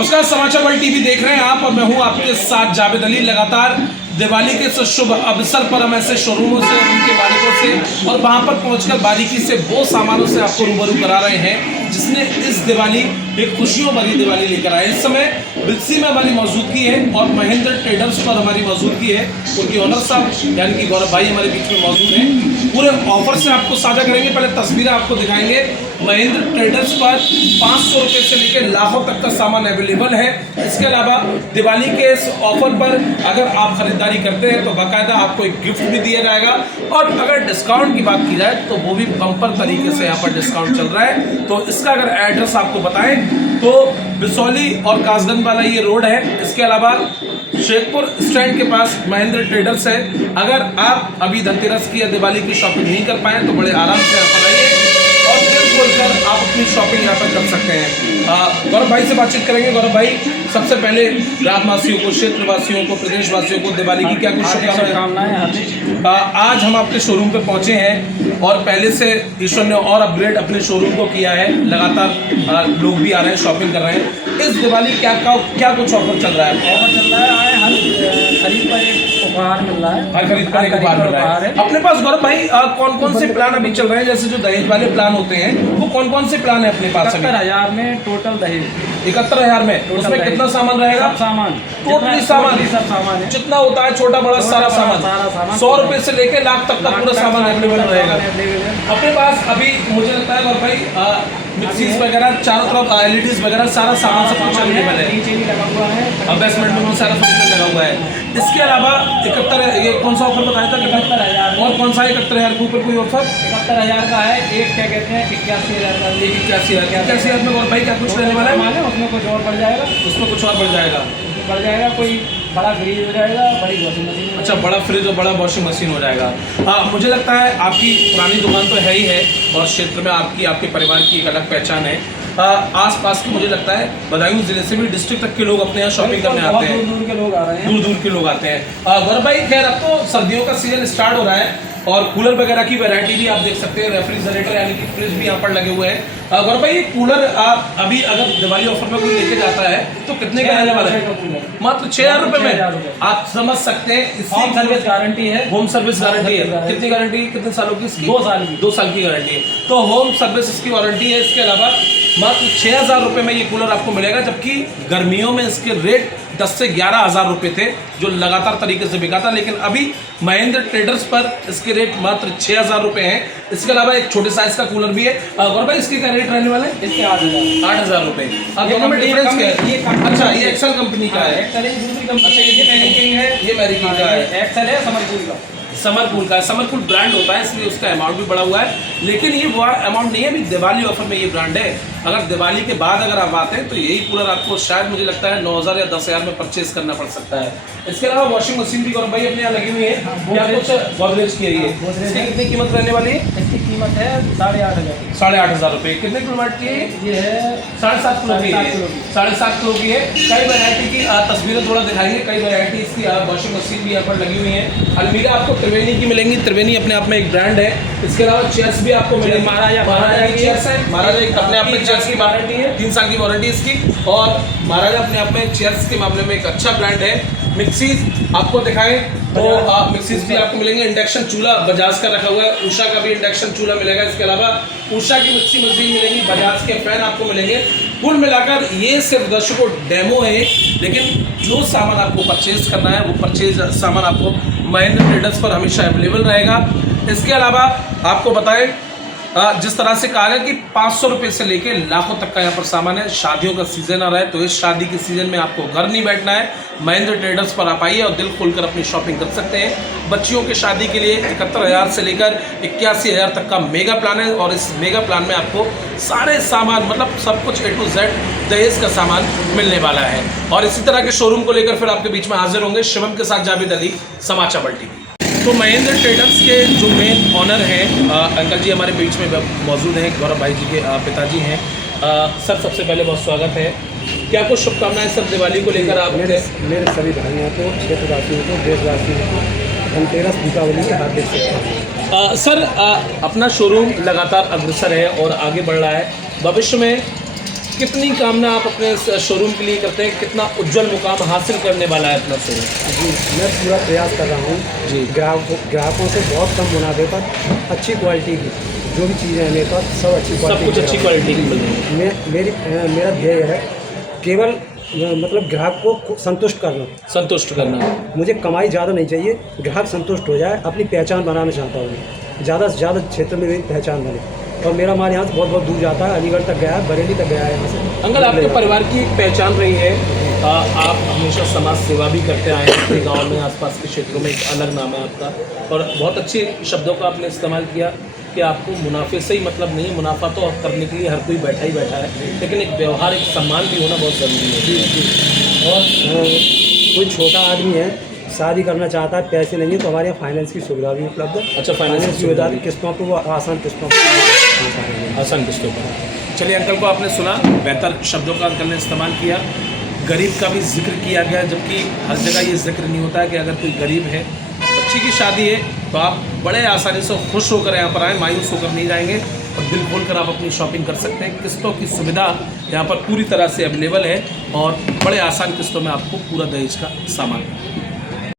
नमस्कार, समाचार world TV देख रहे हैं आप और मैं हूं आपके साथ जावेद अली। लगातार दिवाली के शुभ अवसर पर हम ऐसे शोरूमों से, उनके मालिकों से और वहां पर पहुंचकर बारीकी से वो सामानों से आपको रूबरू करा रहे हैं जिसने इस दिवाली एक खुशियों भरी दिवाली लेकर आए। इस समय बिल्सी में हमारी मौजूदगी है और महेंद्र ट्रेडर्स पर हमारी मौजूदगी है। उनके ओनर साहब यानी कि गौरव भाई हमारे बीच में मौजूद हैं। पूरे ऑफर से आपको साझा करेंगे। पहले तस्वीरें आपको दिखाएंगे। महेंद्र ट्रेडर्स पर 500 रुपये से लेकर लाखों तक का सामान अवेलेबल है। इसके अलावा दिवाली के इस ऑफर पर अगर आप खरीदारी करते हैं तो बाकायदा आपको एक गिफ्ट भी दिया जाएगा। और अगर डिस्काउंट की बात की जाए तो वो भी बम्पर तरीके से यहाँ पर डिस्काउंट चल रहा है। तो इसका अगर एड्रेस आपको बताएं तो बिसौली और कासगंज वाला ये रोड है। इसके अलावा शेखपुर स्टैंड के पास महेंद्र ट्रेडर्स है। अगर आप अभी धनतेरस की या दिवाली की शॉपिंग नहीं कर पाए तो बड़े आराम से यहाँ पर आइए और दिल खोलकर आप अपनी शॉपिंग यहाँ पर कर सकते हैं। गौरव भाई से बातचीत करेंगे। गौरव भाई, सबसे पहले राज्यवासियों को, क्षेत्रवासियों को, प्रदेशवासियों को दिवाली की क्या कुछ शुभकामनाएं। आज हम आपके शोरूम पे पहुंचे हैं और पहले से ईश्वर ने और अपग्रेड अपने शोरूम को किया है। लगातार लोग भी आ रहे हैं, शॉपिंग कर रहे हैं। इस दिवाली क्या कुछ ऑफर चल रहा है? ऑफर चल रहा है, हर खरीद पर एक उपहार मिल रहा है। हर खरीद पर एक उपहार मिल रहा है। अपने पास गौरव भाई कौन कौन से प्लान अभी चल रहे हैं? जैसे जो दहेज वाले प्लान होते हैं वो कौन कौन से प्लान है अपने पास? 71,000 में टोटल दहेज। 71,000 में उसमें कितना सामान रहेगा? सब सामान, टोटली सामान, सब सामान है। जितना होता है छोटा बड़ा सारा सामान 100 रुपए से लेके लाख तक का पूरा सामान अवेलेबल रहेगा अपने पास। अभी मुझे लगता है गौरव भाई मिक्सीज वगैरह चारों तरफ एलईडीज वगैरह सारा सामान सब कुछ अवेलेबल है। नीचे भी लगा हुआ है और बेसमेंट में सारा फर्नीचर लगा हुआ है। इसके अलावा 71, ये कौन सा ऑफर बताया था? 71,000। और कौन सा 71,000 के ऊपर कोई ऑफर? 71,000 का है। एक क्या कहते हैं 81,000 का। 81,000 में गौरव भाई क्या कुछ रहने वाला है? उसमें कुछ और बढ़ जाएगा। उसमें कुछ और बढ़ जाएगा। कोई बड़ा फ्रिज हो जाएगा, बड़ी वॉशिंग मशीन। अच्छा, बड़ा फ्रिज और बड़ा वॉशिंग मशीन हो जाएगा। हाँ, मुझे लगता है आपकी पुरानी दुकान तो है ही है और क्षेत्र में आपके परिवार की एक अलग पहचान है। आस पास की मुझे लगता है बदायूं जिले से भी डिस्ट्रिक्ट तक के लोग अपने यहाँ शॉपिंग करने आते हैं। दूर के लोग आ रहे हैं। दूर के लोग आते हैं। गौरव भाई, खैर अब तो सर्दियों का सीजन स्टार्ट हो रहा है और कूलर वगैरह की वैरायटी भी आप देख सकते हैं। रेफ्रिजरेटर यानी कि फ्रिज भी यहाँ पर लगे हुए हैं। गौरव भाई, ये कूलर आप अभी अगर दिवाली ऑफर में कोई लेके जाता है तो कितने का रहने वाला है? मात्र 6,000 रुपए में। आप समझ सकते हैं। होम सर्विस गारंटी है। होम सर्विस गारंटी है। कितनी गारंटी? कितने सालों की इसकी? 2 साल की। 2 साल की गारंटी है। तो होम सर्विस इसकी वारंटी है। इसके अलावा मात्र 6,000 रुपए में ये कूलर आपको मिलेगा, जबकि गर्मियों में इसके रेट 10 से 11,000 रुपए थे जो लगातार तरीके से बिका था। लेकिन अभी महेंद्र ट्रेडर्स पर इसके रेट मात्र 6,000 रुपए हैं। इसके अलावा एक छोटे साइज का कूलर भी है। गौरव भाई, इसके क्या रेट रहने वाले हैं? इसके 8,000 रुपए। दोनों में डिफरेंस क्या है? अच्छा, ये एक्सेल कंपनी का है। एक्सेल है, दूसरी कंपनी। अच्छा, ये मैरिकिंग है। ये मैरिकिंग का है। एक्सेल है समरपुर का। समरपुर का है। समरपुर ब्रांड होता है इसलिए उसका अमाउंट भी बढ़ा हुआ है। लेकिन ये वो अमाउंट नहीं है, अभी दिवाली ऑफर में ये ब्रांड है। अगर दिवाली के बाद अगर आप आते हैं तो यही कूलर आपको शायद मुझे लगता है 9,000 या 10,000 में परचेज करना पड़ सकता है। इसके अलावा वॉशिंग मशीन भी गौरव भाई अपने यहाँ लगी हुई है। या कुछ गोदरेज की है ये। इसकी कितनी कीमत रहने वाली है? इसकी कीमत है 8,500। 8,500 रुपए। कितने किलोवाट की है? ये है 7.5 किलो की है। 7.5 किलो की है। कई वैरायटी की तस्वीरें थोड़ा दिखाएंगे। कई वैरायटी इसकी वॉशिंग मशीन भी यहाँ पर लगी हुई है। अलमीरा आपको त्रिवेणी की मिलेंगी। त्रिवेणी अपने आप में एक ब्रांड है। इसके अलावा चेयर्स भी आपको मिलेंगे। महाराजा की चेयर्स है। महाराजा अपने आप में चेयर्स की वारंटी है। 3 साल की वारंटी इसकी। और महाराजा अपने आप में चेयर्स के मामले में एक अच्छा ब्रांड है। मिक्सीज आपको दिखाएं तो मिक्सीज भी आपको मिलेंगे। इंडक्शन चूल्हा बजाज का रखा हुआ है। उषा का भी इंडक्शन चूल्हा मिलेगा। इसके अलावा उषा की मिक्सी मशीन मिलेगी। बजाज के फैन आपको मिलेंगे। कुल मिलाकर ये सिर्फ दर्शकों डेमो है, लेकिन जो सामान आपको परचेज करना है वो परचेज सामान आपको महेंद्र ट्रेडर्स पर हमेशा अवेलेबल रहेगा। इसके अलावा आपको बताएं जिस तरह से कहा गया कि 500 रुपये से लेके लाखों तक का यहाँ पर सामान है। शादियों का सीजन आ रहा है तो इस शादी के सीजन में आपको घर नहीं बैठना है। महेंद्र ट्रेडर्स पर आप आइए और दिल खोलकर अपनी शॉपिंग कर सकते हैं। बच्चियों की शादी के लिए 71,000 से लेकर 81,000 तक का मेगा प्लान है और इस मेगा प्लान में आपको सारे सामान मतलब सब कुछ A to Z दहेज का सामान मिलने वाला है। और इसी तरह के शोरूम को लेकर फिर आपके बीच में हाजिर होंगे शिवम के साथ जावेद अली, समाचार वर्ल्ड टीवी। तो महेंद्र ट्रेडर्स के जो मेन ऑनर हैं अंकल जी हमारे बीच में मौजूद हैं। गौरव भाई जी के पिताजी हैं। सर, सबसे पहले बहुत स्वागत है। क्या कुछ शुभकामनाएं सर दिवाली को लेकर आप? मेरे सभी भाइयों को, क्षेत्रवासियों को, देशवासियों को धनतेरस दीपावली के हार्दिक शुभकामनाएं। सर, अपना शोरूम लगातार अग्रसर है और आगे बढ़ रहा है। भविष्य में कितनी कामना आप अपने शोरूम के लिए करते हैं, कितना उज्जवल मुकाम हासिल करने वाला है अपना शोरूम? जी, मैं पूरा प्रयास कर रहा हूँ जी। ग्राहकों से बहुत कम मुनाफे पर अच्छी क्वालिटी की जो भी चीज़ें हैं मेरे पास सब अच्छी सब क्वालिटी कुछ अच्छी क्वालिटी की मिल रही है। मेरा ध्येय है केवल मतलब ग्राहक को संतुष्ट करना। संतुष्ट करना। मुझे कमाई ज़्यादा नहीं चाहिए, ग्राहक संतुष्ट हो जाए। अपनी पहचान बनाना चाहता हूँ, ज़्यादा से ज़्यादा क्षेत्र में मेरी पहचान बने। और मेरा माल यहाँ से बहुत बहुत दूर जाता है, अलीगढ़ तक गया है, बरेली तक गया है यहाँ से। अंकल, आपके परिवार की एक पहचान रही है, आप हमेशा समाज सेवा भी करते आए हैं। अपने गाँव में, आसपास के क्षेत्रों में एक अलग नाम है आपका, और बहुत अच्छे शब्दों का आपने इस्तेमाल किया कि आपको मुनाफे से ही मतलब नहीं, मुनाफा तो करने के लिए हर कोई बैठा ही बैठा है, लेकिन एक व्यवहार, एक सम्मान भी होना बहुत ज़रूरी है। और कोई छोटा आदमी है, शादी करना चाहता है, पैसे नहीं है, तो हमारे यहाँ फाइनेंस की सुविधा भी उपलब्ध है। अच्छा, फाइनेंस की सुविधा भी किस्तों पर, वो आसान किस्तों पर। आसान किस्तों पर। चलिए, अंकल को आपने सुना, बेहतर शब्दों का अंकल ने इस्तेमाल किया, गरीब का भी जिक्र किया गया, जबकि हर जगह ये जिक्र नहीं होता है कि अगर कोई गरीब है, बच्ची की शादी है, तो आप बड़े आसानी से खुश होकर यहाँ पर आएँ, मायूस होकर नहीं जाएंगे, और दिल खोल कर आप अपनी शॉपिंग कर सकते हैं। किस्तों की सुविधा यहाँ पर पूरी तरह से अवेलेबल है, और बड़े आसान किस्तों में आपको पूरा दहेज का सामान